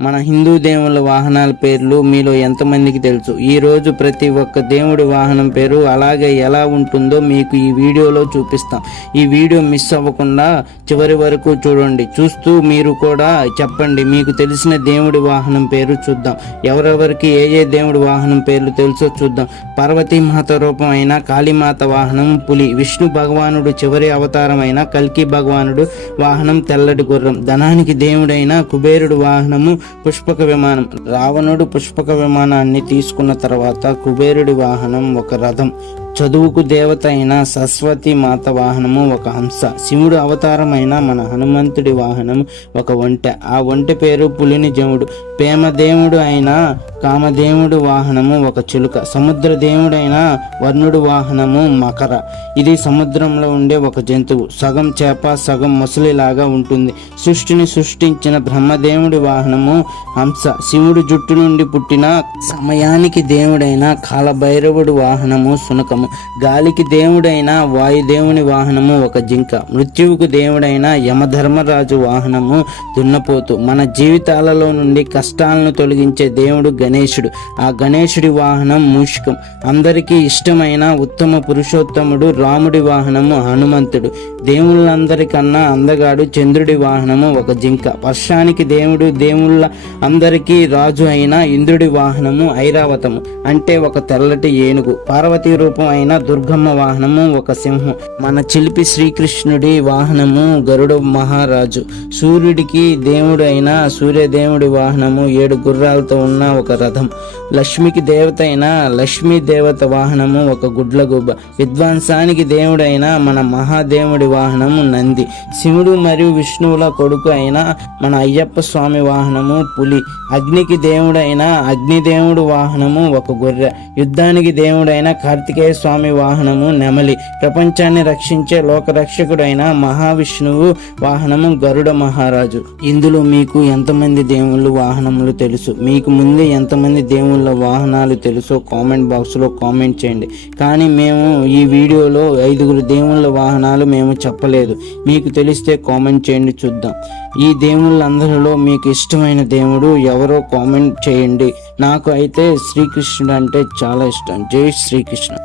మన హిందూ దేవుళ్ళ వాహనాల పేర్లు మీలో ఎంతమందికి తెలుసు? ఈరోజు ప్రతి ఒక్క దేవుడి వాహనం పేరు అలాగే ఎలా ఉంటుందో మీకు ఈ వీడియోలో చూపిస్తాం. ఈ వీడియో మిస్ అవ్వకుండా చివరి వరకు చూడండి. చూస్తూ మీరు కూడా చెప్పండి. మీకు తెలిసిన దేవుడి వాహనం పేరు చూద్దాం. ఎవరెవరికి ఏ ఏ దేవుడి వాహనం పేర్లు తెలుసో చూద్దాం. పార్వతీమాత రూపం అయిన కాళీమాత వాహనం పులి విష్ణు భగవానుడు చివరి అవతారం అయిన కల్కి భగవానుడు వాహనం తెల్లటి గుర్రం. ధనానికి దేవుడైన కుబేరుడు వాహనము పుష్పక విమానం. రావణుడు పుష్పక విమానాన్ని తీసుకున్న తర్వాత కుబేరుడి వాహనం ఒక రథం. చదువుకు దేవత అయిన సరస్వతి మాత వాహనము ఒక హంస శివుడు అవతారమైన మన హనుమంతుడి వాహనం ఒక వంట. ఆ వంట పేరు పులిని జముడు. ప్రేమదేవుడు అయిన కామదేవుడు వాహనము ఒక చిలుక. సముద్ర దేవుడైన వర్ణుడు వాహనము మకర. ఇది సముద్రంలో ఉండే ఒక జంతువు. సగం చేప సగం ముసలిలాగా ఉంటుంది. సృష్టిని సృష్టించిన బ్రహ్మదేవుడి వాహనము హంస శివుడు జుట్టు నుండి పుట్టిన సమయానికి దేవుడైన కాలభైరవుడు వాహనము సునకము. గాలికి దేవుడైన వాయుదేవుని వాహనము ఒక జింక. మృత్యువుకు దేవుడైన యమధర్మరాజు వాహనము దున్నపోతు. మన జీవితాలలో నుండి కష్టాలను తొలగించే దేవుడు గణేశుడు. ఆ గణేశుడి వాహనం మూషికం. అందరికీ ఇష్టమైన ఉత్తమ పురుషోత్తముడు రాముడి వాహనము హనుమంతుడు. దేవుళ్ళందరికన్నా అందగాడు చంద్రుడి వాహనము ఒక జింక. వర్షానికి దేవుడు దేవుళ్ళ అందరికీ రాజు అయిన ఇంద్రుడి వాహనము ఐరావతము అంటే ఒక తెల్లటి ఏనుగు. పార్వతీ రూపం అయిన దుర్గమ్మ వాహనము ఒక సింహం. మన చిలిపి శ్రీకృష్ణుడి వాహనము గరుడ మహారాజు. సూర్యుడికి దేవుడు అయిన సూర్యదేవుడి వాహనము ఏడు గుర్రాలతో ఉన్న ఒక రథం. లక్ష్మికి దేవత అయిన లక్ష్మీ దేవత వాహనము ఒక గుడ్లగుబ్బ విద్వాంసానికి దేవుడైన మన మహాదేవుడి వాహనము నంది. శివుడు మరియు విష్ణువుల కొడుకు అయిన మన అయ్యప్ప స్వామి వాహనము పులి. అగ్నికి దేవుడైన అగ్నిదేవుడు వాహనము ఒక గొర్రె. యుద్ధానికి దేవుడైన కార్తికేయ స్వామి వాహనము నెమలి. ప్రపంచాన్ని రక్షించే లోకరక్షకుడైన మహావిష్ణువు వాహనము గరుడ మహారాజు. ఇందులో మీకు ఎంతమంది దేవుళ్ళు వాహనములు తెలుసు? మీకు ముందే ఎంతమంది దేవుళ్ళ వాహనాలు తెలుసో కామెంట్ బాక్స్లో కామెంట్ చేయండి. కానీ మేము ఈ వీడియోలో ఐదుగురు దేవుళ్ళ వాహనాలు మేము చెప్పలేదు. మీకు తెలిస్తే కామెంట్ చేయండి చూద్దాం. ఈ దేవుళ్ళందరిలో మీకు ఇష్టమైన దేవుడు ఎవరో కామెంట్ చేయండి. నాకు అయితే శ్రీకృష్ణుడు అంటే చాలా ఇష్టం. జై శ్రీకృష్ణ.